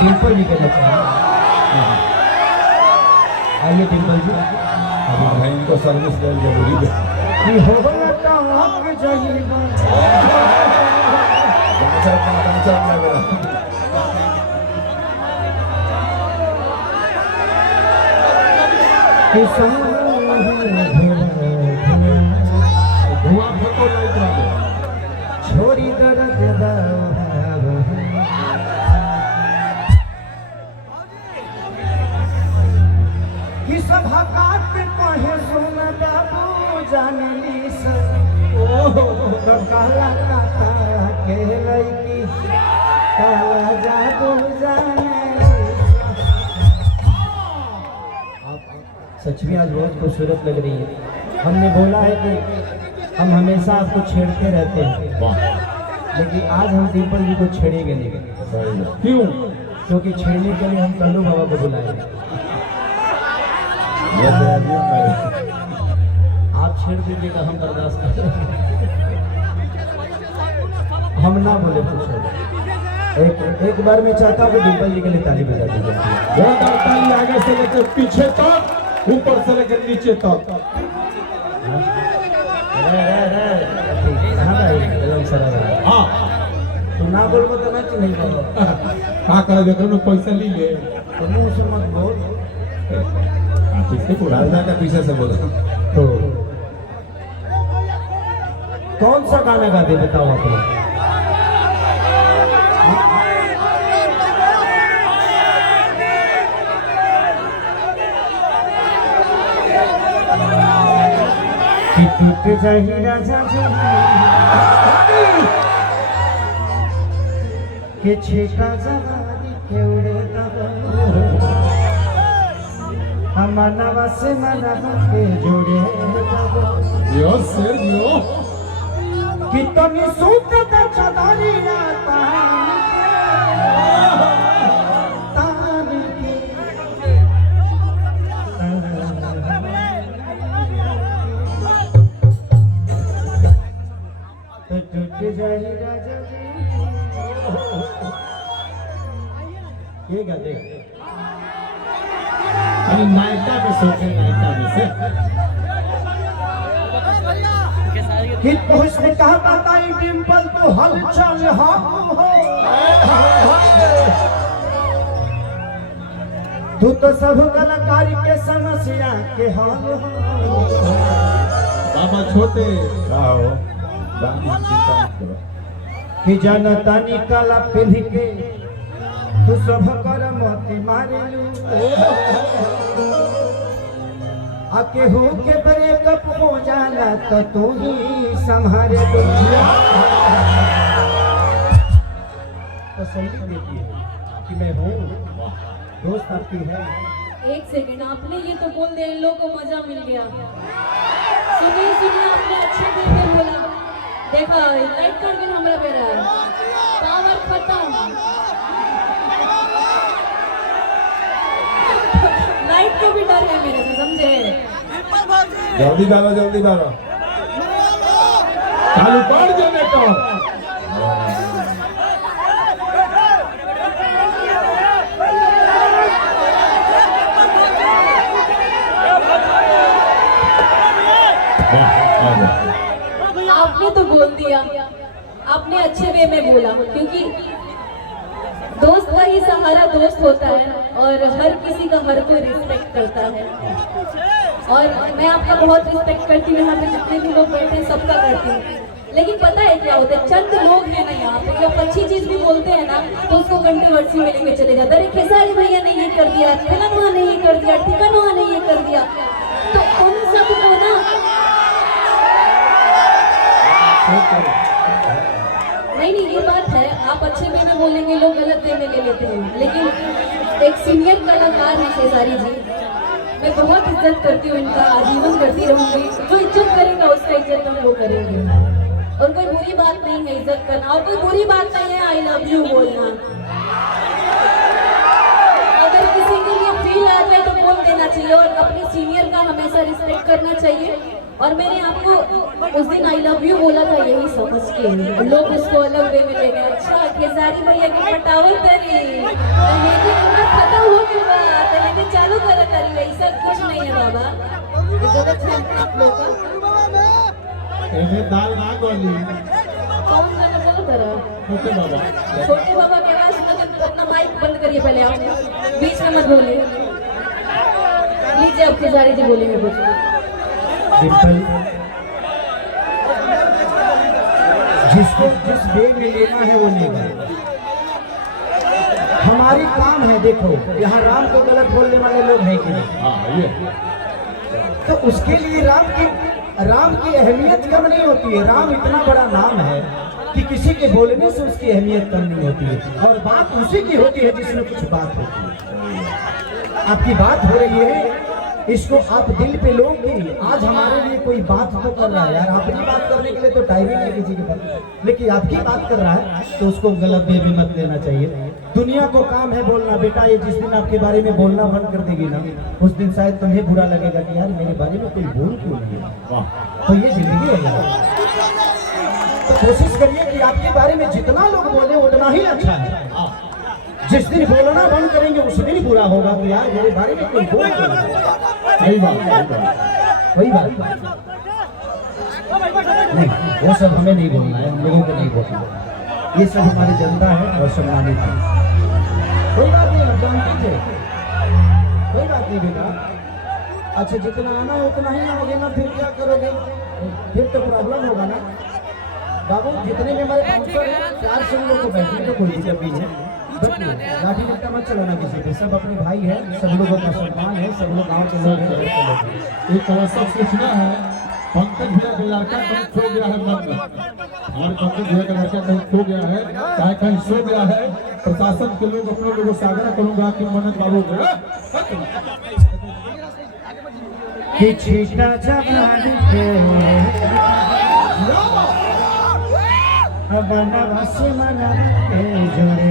डिम्पल जी के लिए आइए डिम्पल जी। भाई इनको सर्विस देना जरूरी है। कि हो लगा आग जहीबा किसान धुआं फेंको लाइट वाले छोरी दर्द दावा कि सभा काट कहे सुन बाबू जानली सब ओ काला काका के लईकी काला जादू जाने। सच में आज बहुत खूबसूरत लग रही है। हमने बोला है कि हम हमेशा आपको छेड़ते रहते हैं, लेकिन आज हम डिम्पल जी को छेड़ेंगे नहीं। क्यों? क्योंकि छेड़ने के लिए हम कल्लू बाबा को बुलाएंगे। आप छेड़ दीजिएगा, हम बर्दाश्त करेंगे। हम ना बोले कुछ। एक बार मैं चाहता हूँ डिम्पल जी के लिए ताली बजा दीजिए। ताली आगे से लेकर पीछे तक, ऊपर से लेकर नीचे तक। हाँ तो ना बोल तो ना नहीं बोलो। क्या कर देखो ना, पैसा ली ले तो मुंह से मत बोल। राजा का पीछे से बोला। तो कौन सा गाना गाते बताओ आप लोग। टूट जाही राजा के छेका जवानी केवड़े मनवा से मनवा के जोड़े यो शेर यो कि तनी सूत द चदरिया तान के तो टूट जाही राजा जी। ये गाते अरे नायका में सोचे, नायका में से कि उसने कहा बताई डिम्पल तो हलचल हम हो। तू तो सब कलाकारी के समस्या के हल हो। बाबा छोटे कि जनता निकला पिंध के तू सब कर मोती मारेलू। आके हो के ब्रेकअप हो जाला तो तू ही संभाले। तसल्ली देती है कि मैं हूँ, दोस्त आपकी है। एक सेकंड, आपने ये तो बोल दिया, इन लोगों को मजा मिल गया। सुनिए सुनिए, आपने अच्छे दिल में बोला। देखा लाइट कर के हमरा पे रहा, पावर खत्म, लाइट के भी डर है मेरे से, समझे। जल्दी डालो, जल्दी डालो, चालू कर देने को। आपने तो बोल दिया, आपने अच्छे वे में बोला, क्योंकि दोस्त का ही सहारा दोस्त होता है और हर किसी का हर कोई रिस्पेक्ट करता है। और मैं आपका बहुत रिस्पेक्ट करती हूँ, यहाँ पे जितने भी लोग बैठे हैं सबका करती हूँ। लेकिन पता है क्या होता है, चंद लोग हैं ना यहाँ पे, जब अच्छी चीज भी बोलते हैं ना तो उसको कंट्रोवर्सी में लेके चले जाते हैं। अरे खेसारी भैया ने ये कर दिया, फलाना ने ये कर दिया, ठिकाना ने ये कर दिया, तो उन सबको ना नहीं ये बात है, आप अच्छे वे में बोलेंगे, लोग गलत वे में ले लेते हैं। लेकिन एक सीनियर कलाकार है खेसारी जी, मैं बहुत इज्जत करती हूँ इनका, आजीवन करती रहूंगी। जो इज्जत करेगा उसका इज्जत हम लोग करेंगे, और कोई बुरी बात नहीं है इज्जत करना, और कोई बुरी बात नहीं है आई लव यू बोलना। अगर किसी के लिए फील आ जाए तो बोल देना चाहिए, और अपने सीनियर का हमेशा रिस्पेक्ट करना चाहिए। और मैंने आपको उस दिन आई लव यू बोला था यही समझ के लोग उसको अलग वे में ले गए। अच्छा खेसारी भैया की पटावल तरी लेकिन उम्र खत्म हो गई बात लेकिन चालू करे तरी वैसा कुछ नहीं है बाबा। ये गलत है आप लोग का। इन्हें दाल ना गोली कौन गाना बोलो तरह छोटे बाबा छोटे बाबा की आवाज सुनो तो अपना माइक बंद करिए पहले आप बीच में मत बोलिए। लीजिए अब खेसारी जी बोलेंगे कुछ। डिम्पल जिसको जिस वे में लेना है वो लेगा। हमारी काम है, देखो यहाँ राम को गलत बोलने वाले लोग हैं कि नहीं, हाँ ये तो उसके लिए राम की अहमियत कम नहीं होती है। राम इतना बड़ा नाम है कि किसी के बोलने से उसकी अहमियत कम नहीं होती है और बात उसी की होती है जिसमें कुछ बात होती है। आपकी बात हो रही है, इसको आप दिल पे लो कि आज हमारे लिए कोई बात तो कर रहा है यार। अपनी बात करने के लिए तो टाइम ही नहीं किसी के पास, लेकिन आपकी बात कर रहा है तो उसको गलत वे में मत लेना चाहिए। दुनिया को काम है बोलना, बेटा ये जिस दिन आपके बारे में बोलना बंद कर देगी ना उस दिन शायद तुम्हें बुरा लगेगा कि यार मेरे बारे में कोई बोल क्यों नहीं है। तो ये जिंदगी है यार। तो कोशिश करिए कि आपके बारे में जितना लोग बोले उतना ही अच्छा है। जिस दिन बोलना बंद करेंगे उस दिन बुरा होगा कि यार मेरे बारे में कोई बोल क्यों नहीं है। सही बात वही बात नहीं, वो सब हमें नहीं बोलना है, हम लोगों को नहीं बोलना है। ये सब हमारी जनता है और सम्मानित है। कोई बात नहीं, आप जानते थे, कोई बात नहीं बेटा। अच्छा जितना आना है उतना ही आओगे ना, फिर क्या करोगे, फिर तो प्रॉब्लम होगा ना बाबू। जितने में हमारे 400 लोगों को बैठने को कोई दिक्कत नहीं है। लाठी डंडा मत चलाना किसी पे, सब अपने भाई है, सब लोगों का सम्मान है, सब लोग गाँव के लोग हैं। एक ऐसा सूचना है, पंकज भैया का लड़का कहीं खो गया है मन में। हमारे पंकज भैया का लड़का कहीं खो गया है, चाहे कहीं सो गया है। प्रशासन के लोग अपने लोगों से आग्रह करूंगा कि मनोज बाबू को छीटा जवान के बनवा से मना के जोड़े